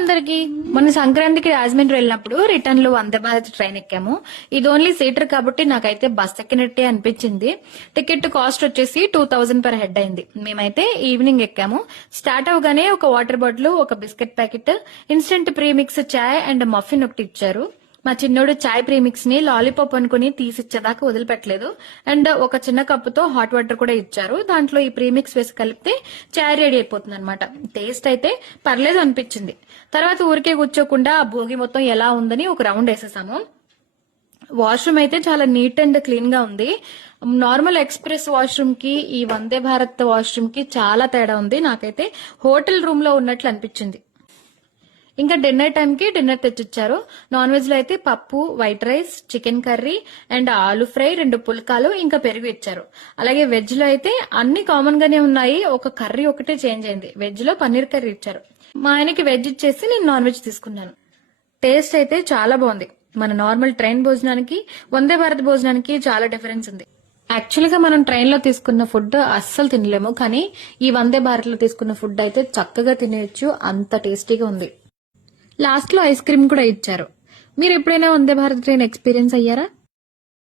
అందరికి. మొన్న సంక్రాంతికి రాజమండ్రి వెళ్ళినప్పుడు రిటర్న్ లో వందే భారత్ ట్రైన్ ఎక్కాము. ఇది ఓన్లీ సీటర్ కాబట్టి నాకైతే బస్ ఎక్కినట్టే అనిపించింది. టికెట్ కాస్ట్ వచ్చేసి 2000 పర్ హెడ్ అయింది. మేమైతే ఈవినింగ్ ఎక్కాము. స్టార్ట్ అవగానే ఒక వాటర్ బాటిల్, ఒక biscuit packet, instant premix chai and muffin ఒకటి ఇచ్చారు. మా చిన్నోడు చాయ్ ప్రీమిక్స్ ని లాలీపాప్ అనుకుని తీసిచ్చేదాకా వదిలిపెట్టలేదు. అండ్ ఒక చిన్న కప్పుతో హాట్ వాటర్ కూడా ఇచ్చారు. దాంట్లో ఈ ప్రీమిక్స్ వేసి కలిపితే చాయ్ రెడీ అయిపోతుంది అనమాట. టేస్ట్ అయితే పర్లేదు అనిపించింది. తర్వాత ఊరికే కూర్చోకుండా ఆ భోగి మొత్తం ఎలా ఉందని ఒక రౌండ్ వేసేసాము. వాష్రూమ్ అయితే చాలా నీట్ అండ్ క్లీన్ గా ఉంది. నార్మల్ ఎక్స్ప్రెస్ వాష్రూమ్ కి ఈ వందే భారత్ వాష్రూమ్ కి చాలా తేడా ఉంది. నాకైతే హోటల్ రూమ్ లో ఉన్నట్లు అనిపించింది. ఇంకా డిన్నర్ టైం కి డిన్నర్ తెచ్చిచ్చారు. నాన్ వెజ్ లో అయితే పప్పు, white rice, chicken curry and ఆలు ఫ్రై, 2 పుల్కాలు ఇంకా పెరుగు ఇచ్చారు. అలాగే వెజ్ లో అయితే అన్ని కామన్ గానే ఉన్నాయి. ఒక కర్రీ ఒకటే చేంజ్ అయింది. వెజ్ లో పన్నీర్ కర్రీ ఇచ్చారు. మా ఆయనకి వెజ్ ఇచ్చేసి నేను నాన్ వెజ్ తీసుకున్నాను. టేస్ట్ అయితే చాలా బాగుంది. మన నార్మల్ ట్రైన్ భోజనానికి వందే భారత్ భోజనానికి చాలా డిఫరెన్స్ ఉంది. యాక్చువల్ గా మనం ట్రైన్ లో తీసుకున్న ఫుడ్ అస్సలు తినలేము, కానీ ఈ వందే భారత్ లో తీసుకున్న ఫుడ్ అయితే చక్కగా తినేయచ్చు. అంత టేస్టీగా ఉంది. లాస్ట్ లో ఐస్ క్రీమ్ కూడా ఇచ్చారు. మీరు ఎప్పుడైనా వందే భారత్ ట్రైన్ ఎక్స్పీరియన్స్ అయ్యారా?